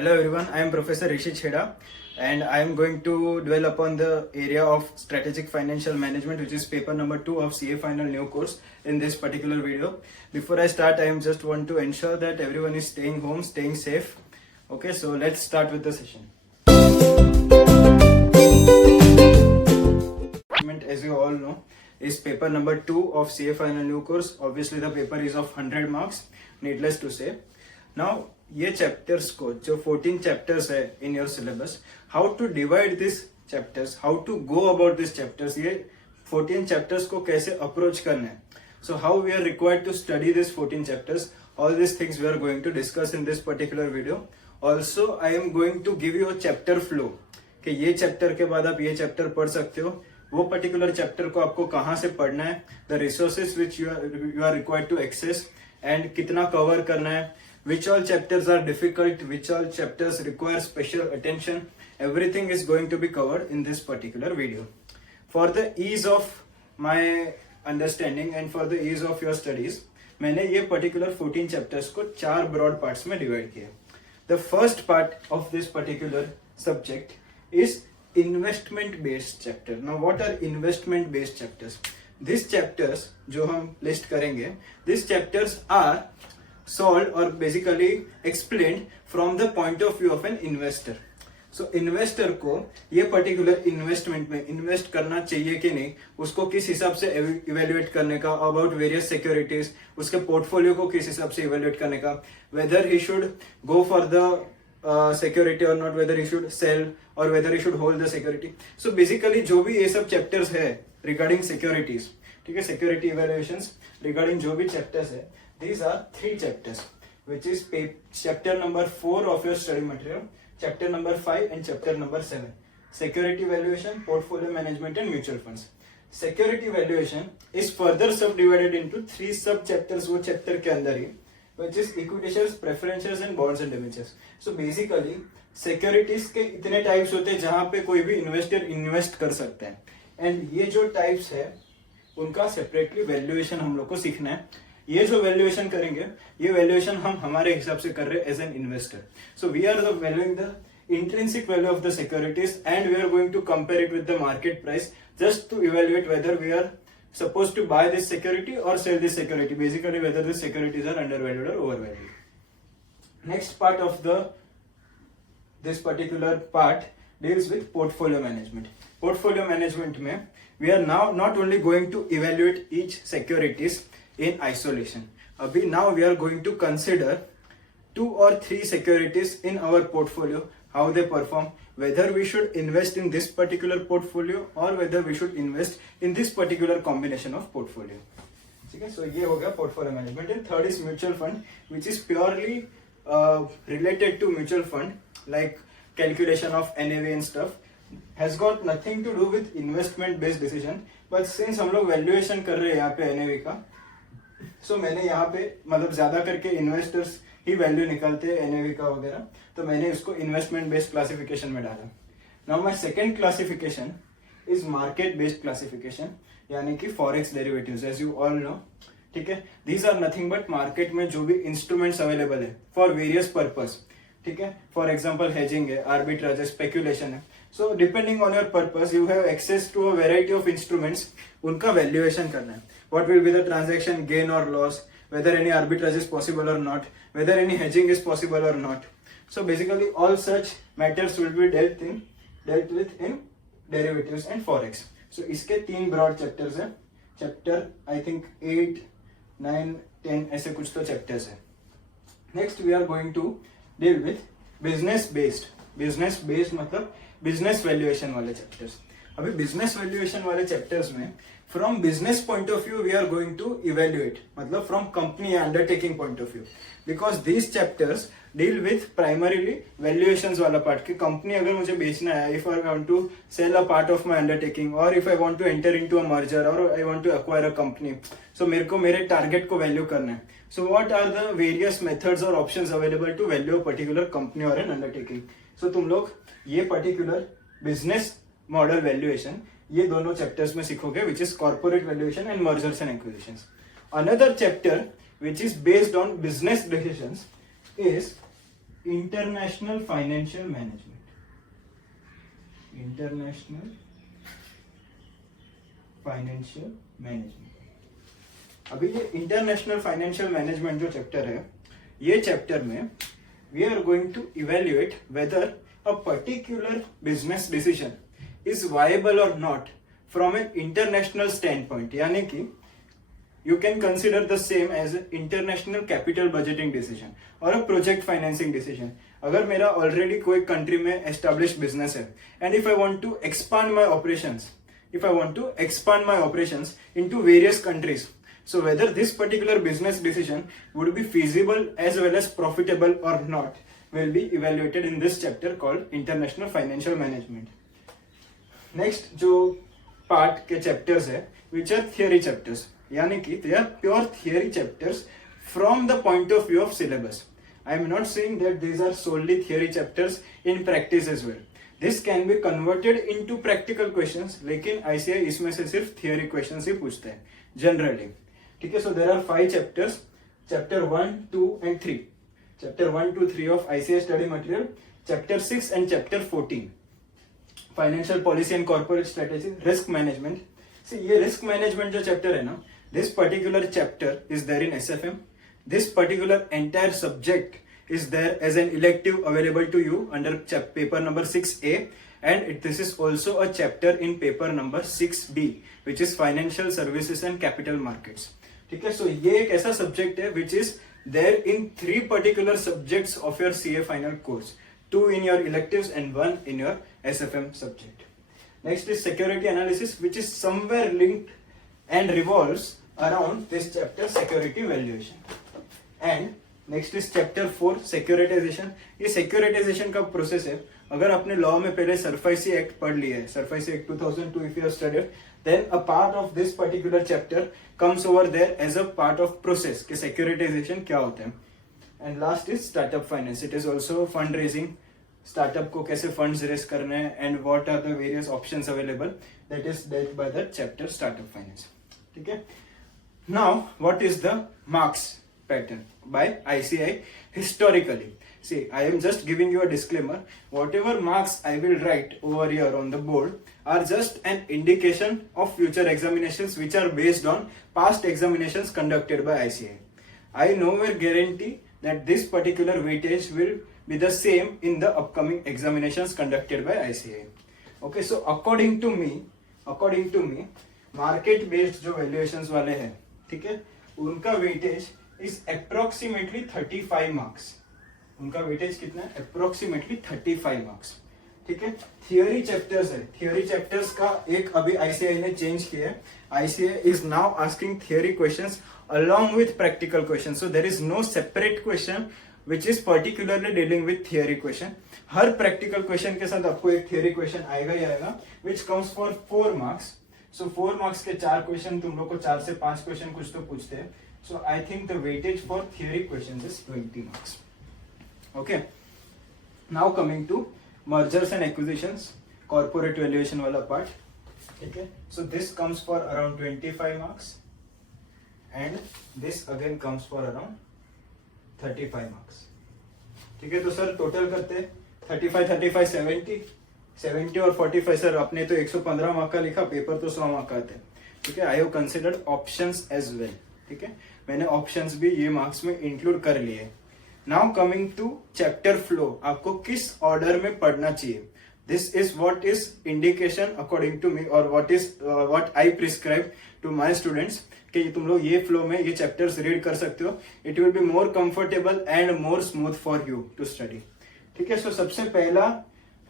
Hello everyone, I am Professor Rishi Chheda and I am going to dwell upon the area of strategic financial management, which is paper number 2 of CA final new course in this particular video. Before I start, I am just want to ensure that everyone is staying home, staying safe. Okay, so let's start with the session. As you all know, is paper number 2 of CA final new course. Obviously the paper is of 100 marks, needless to say. Now ये chapters को जो 14 chapters है in your syllabus, how to divide this chapters, how to go about this chapters, ये 14 chapters को कैसे approach करना है. So how we are required to study this 14 chapters, all this things we are going to discuss in this particular video. Also I am going to give you a chapter flow कि ये chapter के बाद आप ये chapter पढ़ सकते हो, वो पर्टिकुलर चैप्टर को आपको कहाँ से पढ़ना है, the resources which you are required to access and कितना कवर करना है, which all chapters are difficult, which all chapters require special attention. Everything is going to be covered in this particular video. For the ease of my understanding and for the ease of your studies, मैंने ये particular 14 chapters को 4 broad parts में divide किया. The first part of this particular subject is investment based chapter. Now what are investment based chapters? These chapters जो हम list करेंगे, these chapters are solved or basically explained from the point of view of an investor. So investor को ये particular investment में invest करना चाहिए कि नहीं, उसको किस हिसाब से evaluate करने का, about various securities, उसके portfolio को किस हिसाब से evaluate करने का, whether he should go for the security or not, whether he should sell or whether he should hold the security. So basically जो भी ये सब chapters है regarding securities, ठीक है, security evaluations regarding जो भी chapters है, these are 3 chapters, which is chapter number 4 of your study material, chapter number 5 and chapter number 7. Security valuation, portfolio management and mutual funds. Security valuation is further subdivided into 3 sub chapters वो chapter के अंदर ही, which is equity shares, preference shares and bonds and debentures. So basically securities के इतने types होते हैं जहाँ पे कोई भी investor invest कर सकता है, and ये जो types है उनका separately valuation हम लोग को सीखना है. ये जो वैल्यूएशन करेंगे, ये वैल्यूएशन हम हमारे हिसाब से कर रहे हैं as an investor. So we are the valuing the intrinsic value of the securities and we are going to compare it with the market price just to evaluate whether we are suppose to buy this security और sell this security, basically whether this securities are under valued और over valued. Next part of this particular part deals with portfolio management. Portfolio management में we are now not only going to evaluate each securities in isolation. Abhi now we are going to consider 2 or 3 securities in our portfolio, how they perform, whether we should invest in this particular portfolio or whether we should invest in this particular combination of portfolio. Okay, so ये हो गया portfolio management. And third is mutual fund, which is purely related to mutual fund, like calculation of NAV and stuff, has got nothing to do with investment based decision. But since हम लोग valuation कर रहे हैं यहाँ पे NAV का, so मैंने यहाँ पे मतलब ज्यादा करके investors ही value निकालते हैं NAV का वगैरह, तो मैंने उसको investment based classification में डाला. Now my second classification is market based classification, यानी कि forex derivatives, as you all know. ठीक है, these are nothing but market में जो भी instruments available है for various purpose. ठीक है, फॉर एग्जाम्पल हेजिंग है, आर्बिट्राज है, स्पेक्यूलेशन है. So depending on your purpose you have access to a variety of instruments, उनका वैल्यूएशन करना है. What will be the transaction gain और loss, whether any arbitrage is possible और not, whether any hedging is possible और not. So basically all such matters will be dealt with in derivatives and forex. So इसके 3 broad chapters है. Chapter I think 8, 9, 10 ऐसे कुछ तो chapters है. Next we are going to deal with business based मतलब business valuation वाले chapters. अभी business valuation वाले chapters में from business point of view we are going to evaluate, मतलब from company undertaking point of view, because these chapters deal with primarily valuations वाला part कि company अगर मुझे बेचना है, if I want to sell a part of my undertaking or if I want to enter into a merger or I want to acquire a company, so मेरे को मेरे target को value करना है. So what are the various methods or options available to value a particular company or an undertaking? So तुम लोग ये particular business model valuation ये दोनों chapters में सीखोगे, which is corporate valuation and mergers and acquisitions. Another chapter which is based on business decisions is international financial management. International financial management. अभी ये international financial management जो chapter है, ये chapter में we are going to evaluate whether a particular business decision is viable और not from an international standpoint. यानी कि you can consider the same as an international capital budgeting decision or a project financing decision. अगर मेरा already कोई country में establish business है and if I want to expand my operations into various countries, so whether this particular business decision would be feasible as well as profitable or not will be evaluated in this chapter called international financial management. Next जो part के chapters है which are theory chapters, यानी कि they are pure theory chapters from the point of view of syllabus. I am not saying that these are solely theory chapters in practice as well. This can be converted into practical questions, लेकिन ICAI इसमें से सिर्फ theory questions ही पूछते हैं generally. ठीक है, so there are 5 chapters, chapter 1, 2 and 3. Chapter 1, 2, 3 of ICAI study material, chapter 6 and chapter 14. Financial policy and corporate strategy, risk management. See, ये risk management जो chapter है ना, this particular chapter is there in SFM. This particular entire subject is there as an elective available to you under paper number 6A, and this is also a chapter in paper number 6B, which is financial services and capital markets. ठीक है, so ये एक ऐसा subject है which is there in 3 particular subjects of your CA final course, 2 in your electives and 1 in your SFM subject. Next is security analysis, which is somewhere linked and revolves around this chapter, security valuation. And next is chapter 4, securitization. ये securitization का process है. अगर आपने law में पहले SARFAESI Act पढ़ लिया है, SARFAESI Act 2002, if you have studied, then a part of this particular chapter comes over there as a part of process कि securitization क्या होता है. And last is startup finance. It is also fundraising. Startup को कैसे funds raise करने हैं and what are the various options available. That is dealt by the chapter startup finance. ठीक है. Now, what is the marks pattern by ICAI historically? See, I am just giving you a disclaimer. Whatever marks I will write over here on the board are just an indication of future examinations which are based on past examinations conducted by ICAI. I nowhere guarantee that this particular weightage will be the same in the upcoming examinations conducted by ICAI. Okay, so according to me, market based जो valuations वाले हैं, ठीक है, उनका weightage is approximately 35 marks. उनका weightage कितना है? Approximately 35 marks. ठीक है, थियोरी चैप्टर्स है. थियोरी चैप्टर्स का एक अभी आईसीआई ने चेंज किया है. ICI is now asking theory questions along with practical questions, so there is no separate question which is particularly dealing with theory question. Her practical question के साथ आपको एक theory question आएगा ही आएगा which comes for 4 marks. So 4 marks के 4 question तुम लोग को 4 से 5 क्वेश्चन कुछ तो पूछते हैं. So I think the weightage for theory questions is 20 marks. Okay. Now coming to mergers and acquisitions, corporate valuation वाला part. Okay. So this comes for around 25 marks, and this again comes for around 35 marks. ठीक है, तो sir total करते हैं 35, 70 और 45. Sir आपने तो 115 mark का लिखा, पेपर तो 100 मार्क का आते हैं. ठीक है, I have considered options as well. ठीक है, मैंने ऑप्शंस भी ये मार्क्स में इंक्लूड कर लिए. Now coming to chapter flow, आपको किस ऑर्डर में पढ़ना चाहिए. This is what is indication according to me और what I prescribe to my students कि तुम लोग ये फ्लो में ये चैप्टर्स रीड कर सकते हो. It will be more comfortable and more smooth for you to study. ठीक है, सो सबसे पहला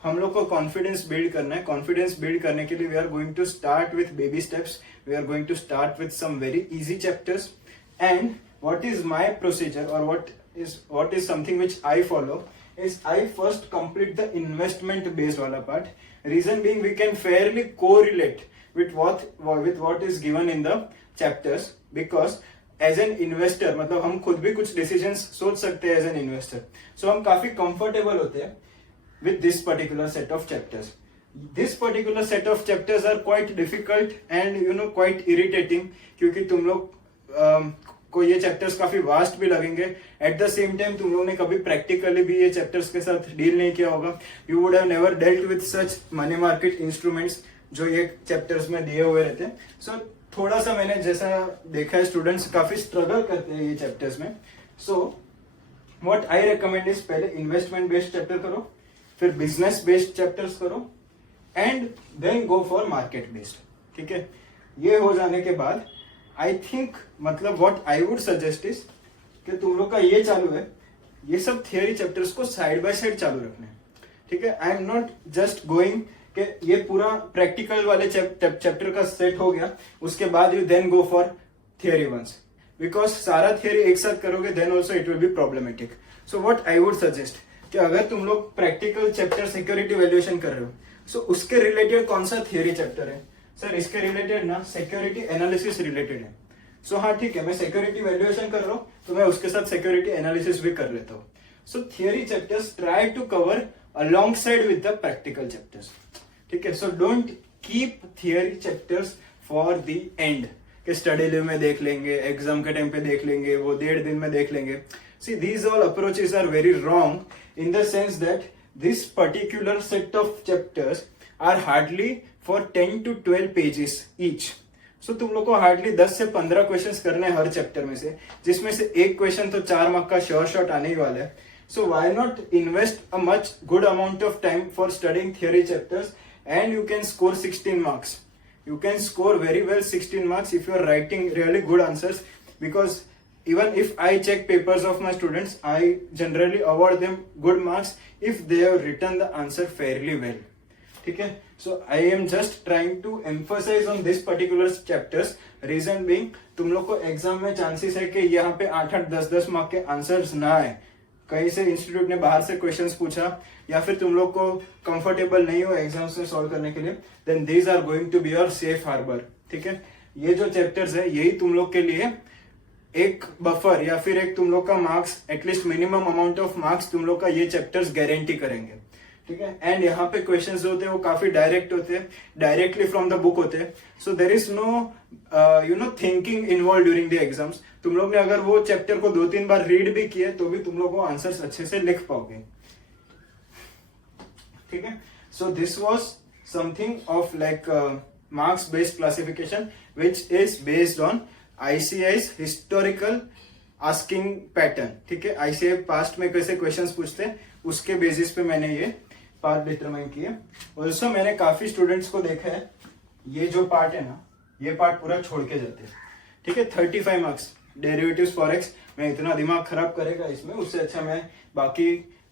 हम लोग को कॉन्फिडेंस बिल्ड करना है. कॉन्फिडेंस बिल्ड करने के लिए we are going to start with baby steps. We are going to start with some very easy chapters. And what is my procedure और what is something which I follow is I first complete the investment based wala part. Reason being, we can fairly correlate with what is given in the chapters, because as an investor मतलब हम खुद भी कुछ decisions सोच सकते हैं as an investor. So हम काफी comfortable होते हैं with this particular set of chapters. This particular set of chapters are quite difficult and quite irritating, क्योंकि तुम लोग को ये चैप्टर्स काफी वास्ट भी लगेंगे। एट द सेम टाइम तुम लोगों ने कभी प्रैक्टिकली भी ये चैप्टर्स के साथ डील नहीं किया होगा, you would have never dealt with such money market instruments जो ये चैप्टर्स में दिए हुए रहते हैं। सो थोड़ा सा मैंने जैसा देखा है स्टूडेंट्स काफी स्ट्रगल करते हैं ये चैप्टर्स में। So what I recommend is पहले इन्वेस्टमेंट बेस्ड चैप्टर करो, फिर बिजनेस बेस्ड चैप्टर्स करो and then go for market based. ठीक है, ये हो जाने के बाद आई थिंक मतलब what I would suggest is कि तुम लोग का ये चालू है, ये सब थियरी चैप्टर्स को साइड बाय साइड चालू रखना है। ठीक है, I am not just going कि ये पूरा प्रैक्टिकल वाले चैप्टर का सेट हो गया उसके बाद you then go for theory once, because सारा थियरी एक साथ करोगे then also it will be problematic. So what I would suggest कि अगर तुम लोग प्रैक्टिकल चैप्टर सिक्योरिटी वैल्यूएशन कर रहे हो, सो उसके रिलेटेड कौन सा थियरी चैप्टर है? सर इसके रिलेटेड ना सिक्योरिटी एनालिसिस रिलेटेड है। सो हाँ ठीक है, मैं सिक्योरिटी वैल्यूएशन कर रहा हूँ तो मैं उसके साथ सिक्योरिटी एनालिसिस भी कर लेता हूँ। So theory chapters try to cover alongside with the practical chapters. ठीक है, so don't keep theory chapters for the end कि स्टडी लीव में देख लेंगे, एग्जाम के टाइम पे देख लेंगे, वो 1.5 दिन में देख लेंगे। See these all approaches are very wrong in the sense that this particular set of chapters are hardly for 10 to 12 pages each. So तुम लोग को हार्डली 10 से 15 क्वेश्चंस करने हैं हर चैप्टर में से, जिसमें से एक क्वेश्चन तो 4 मार्क का श्योर शॉट आने ही वाला है। So why not invest a much good amount of time for studying theory chapters and you can score 16 marks. You can score very well 16 marks if you are writing really good answers, because even if I check papers of my students, I generally award them good marks if they have written the answer fairly well. ठीक है, so I am just trying to emphasize on this particular chapters. Reason being, तुम लोग को exam में chances है कि यहाँ पे 8-8, 10-10 मार्क के आंसर्स ना आए, कहीं से इंस्टीट्यूट ने बाहर से क्वेश्चंस पूछा या फिर तुम लोग को कंफर्टेबल नहीं हो एग्जाम्स में सॉल्व करने के लिए, then these are going to be your safe harbour. ठीक है, ये जो चैप्टर्स है यही तुम लोग के लिए एक बफर या फिर एक तुम लोग का marks, at least minimum amount of marks तुम लोग का ये चैप्टर्स गारंटी करेंगे। ठीक है, एंड यहाँ पे क्वेश्चंस जो होते हैं वो काफी डायरेक्ट होते हैं, डायरेक्टली फ्रॉम द बुक होते हैं। So there is no thinking involve during the exams. तुम लोग ने अगर वो चैप्टर को 2-3 बार रीड भी किए तो भी तुम लोग को आंसर्स अच्छे से लिख पाओगे। ठीक है, so this was something of like marks based classification which is based on ICAI's historical asking pattern. ठीक है, आईसीआई पास्ट में कैसे क्वेश्चंस पूछते हैं उसके बेसिस पे मैंने ये पार्ट डिटरमाइन किए। ऑल्सो मैंने काफी स्टूडेंट्स को देखा है ये जो पार्ट है ना, ये पार्ट पूरा छोड़ के जाते हैं। ठीक है, 35 मार्क्स डेरिवेटिव्स फॉरेक्स मैं इतना दिमाग खराब करेगा इसमें, उससे अच्छा मैं बाकी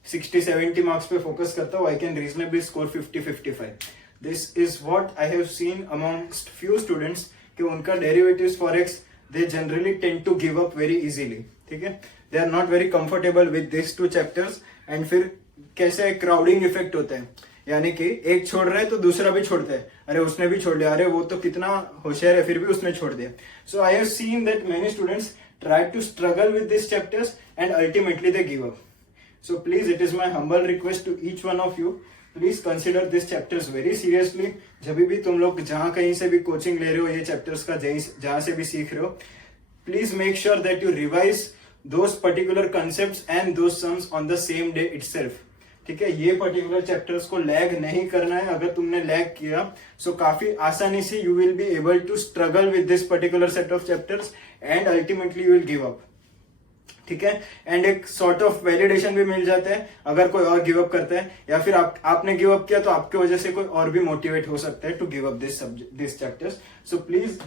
60-70 मार्क्स पे फोकस करता हूँ। I can reasonably score 50-55। This is what I have seen amongst few students कि उनका derivatives forex they generally tend to give up very easily. ठीक है, they are not very comfortable with this 2 chapters and फिर कैसे crowding effect होता है, यानी कि एक छोड़ रहा है तो दूसरा भी छोड़ता है, अरे उसने भी छोड़ दिया, अरे वो तो कितना होशियार है फिर भी उसने छोड़ दिया। So I have seen that many students try to struggle with this chapters and ultimately they give up. So please it is my humble request to each one of you, please consider this chapters very seriously. जब भी तुम लोग जहां कहीं से भी coaching ले रहे हो ये चैप्टर्स का, जहां से भी सीख रहे हो, please make sure that you revise those particular concepts and those sums on the same day itself. ठीक है, ये पर्टिकुलर चैप्टर्स को लैग नहीं करना है। अगर तुमने लैग किया सो काफी आसानी से you will be able to struggle with this particular set of chapters and ultimately you will give up. ठीक है, एंड एक सॉर्ट ऑफ वैलिडेशन भी मिल जाता है अगर कोई और गिव अप करता है, या फिर आपने गिव अप किया तो आपकी वजह से कोई और भी मोटिवेट हो सकता है to give up this chapters. So please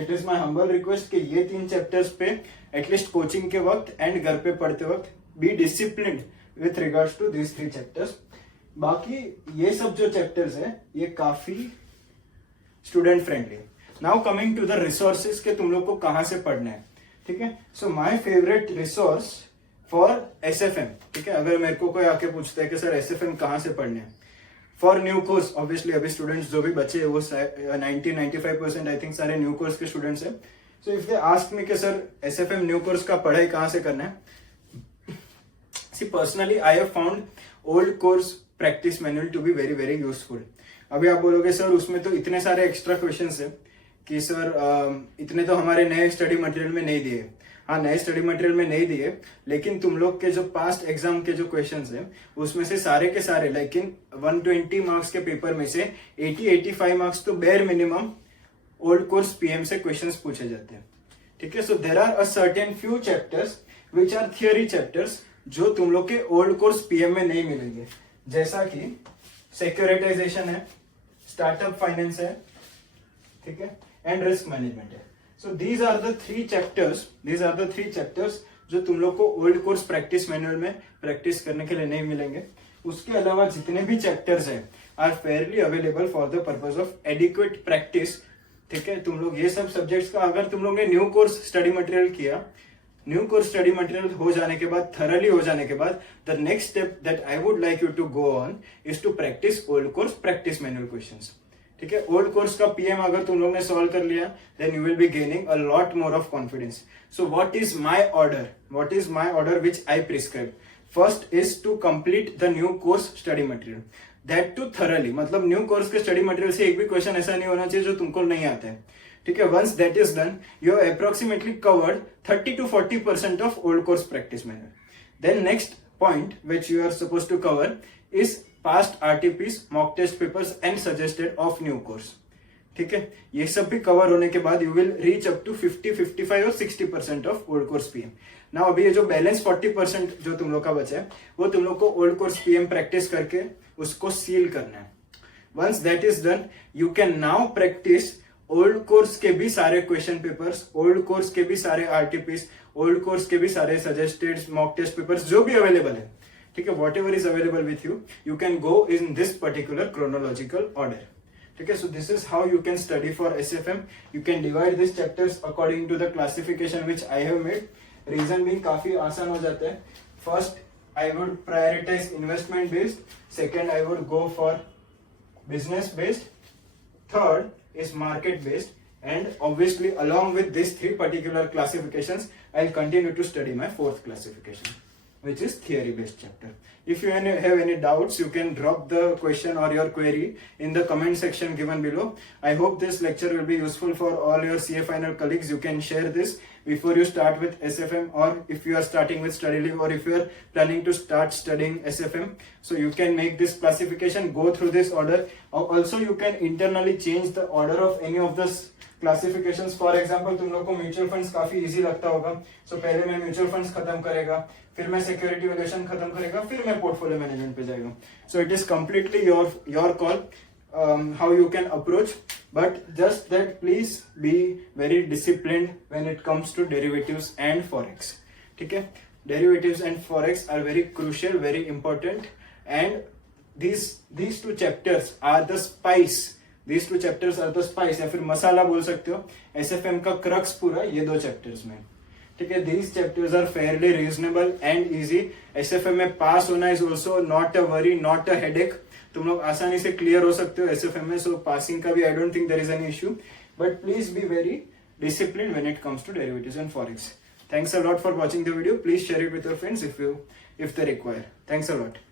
it is my humble request कि ये 3 चैप्टर्स पे एटलीस्ट कोचिंग के वक्त एंड घर पे पढ़ते वक्त be disciplined with regards to this 3 chapters. बाकी ये सब जो चैप्टर्स है ये काफी student friendly. Now coming to the resources के तुम लोग को कहां से पढ़ना है। ठीक है, so my favourite resource for SFM. ठीक है, अगर मेरे को कोई आके पूछता है कि सर एसएफएम कहां से पढ़ने है फॉर न्यू कोर्स, ऑब्वियसली अभी स्टूडेंट्स जो भी बचे हैं वो 90-95% आई थिंक सारे न्यू कोर्स के स्टूडेंट्स हैं। So if they ask me कि सर एसएफएम न्यू कोर्स का पढ़ाई कहां से करना है, see personally I have found old course practice manual to be very very useful. अभी आप बोलोगे सर उसमें तो इतने सारे एक्स्ट्रा क्वेश्चंस है कि सर इतने तो हमारे नए स्टडी मटेरियल में नहीं दिए। हाँ नए स्टडी मटेरियल में नहीं दिए, लेकिन तुम लोग के जो पास्ट एग्जाम के जो क्वेश्चंस हैं उसमें से सारे के सारे लेकिन 120 मार्क्स के पेपर में से 80-85 मार्क्स तो bare minimum old course PM से क्वेश्चंस पूछे जाते हैं, ठीक है। So there are a certain few chapters which are theory chapters जो तुम लोग के ओल्ड कोर्स पीएम में नहीं मिलेंगे, जैसा कि सिक्योरिटाइजेशन है, स्टार्टअप फाइनेंस है, ठीक है, एंड रिस्क मैनेजमेंट है। So these are the three chapters जो तुम लोग को ओल्ड कोर्स प्रैक्टिस मैनुअल में प्रैक्टिस करने के लिए नहीं मिलेंगे। उसके अलावा जितने भी चैप्टर्स हैं are fairly available for the purpose of adequate practice, ठीक है। तुम लोग ये सब सब्जेक्ट्स का अगर तुम लोग ने न्यू कोर्स स्टडी मटेरियल किया, न्यू कोर्स स्टडी मटेरियल हो जाने के बाद, थरली हो जाने के बाद, the next step that I would like you to go on is to practice old course practice manual questions, ठीक है। ओल्ड कोर्स का पीएम अगर तुम लोग ने सॉल्व कर लिया then you will be gaining a lot more of confidence. So what is my order which I prescribe? First is to complete the new course study material, that too thoroughly, मतलब new course के study material से एक भी question ऐसा नहीं होना चाहिए जो तुमको नहीं आता है, ठीक है। Once that is done you have approximately covered 30 to 40% of old course practice manual. Then next point which you are suppose to cover is past RTPs, mock test papers and suggested of new course, ठीक है। ये सब भी cover होने के बाद you will reach up to 50, 55 और 60% of old course PM. Now अभी ये जो बैलेंस 40% जो तुम लोग का बचा है वो तुम लोग को ओल्ड कोर्स पीएम प्रैक्टिस करके उसको सील करना है। Once that is done you can now practice old course के भी सारे क्वेश्चन पेपर्स, ओल्ड कोर्स के भी सारे आरटीपीस, ओल्ड कोर्स के भी सारे सजेस्टेड मॉक टेस्ट पेपर्स जो भी अवेलेबल है, ठीक है। Whatever is available with you can go in this particular chronological order, ठीक है। So this is how you can study for SFM. You can divide this chapters according to the classification which I have made. रीजन भी काफी आसान हो जाता है। First I would prioritize investment based, second I would go for business based, third is market based, and obviously along with these three particular classifications I'll continue to study my fourth classification which is theory based chapter. If you have any doubts you can drop the question or your query in the comment section given below. I hope this lecture will be useful for all your CA final colleagues. You can share this before you start with SFM, or if you are starting with study leave, or if you are planning to start studying SFM, so you can make this classification, go through this order. Also you can internally change the order of any of this classifications. For example तुम लोग को mutual funds काफी easy लगता होगा, सो पहले मैं mutual funds खत्म करेगा, फिर मैं सिक्योरिटी वैल्यूएशन खत्म करेगा, फिर मैं पोर्टफोलियो मैनेजमेंट पे जाएगा। So it is completely your call how you can approach, but just that please be very disciplined when it comes to derivatives and forex, ठीक है। derivatives and forex are very crucial, very important, and these two chapters are the spice, या फिर मसाला बोल सकते हो SFM का crux पूरा ये दो चैप्टर्स में, ठीक है। These chapters are fairly reasonable and easy. SFM में पास होना is also not a worry, not a headache. तुम लोग आसानी से क्लियर हो सकते हो एसएफएम में, सो पासिंग का भी I don't think there is any issue, but please be very discipline when it comes to derivatives and forex. Thanks a lot for watching the video. Please share it with your friends if they require. Thanks a lot.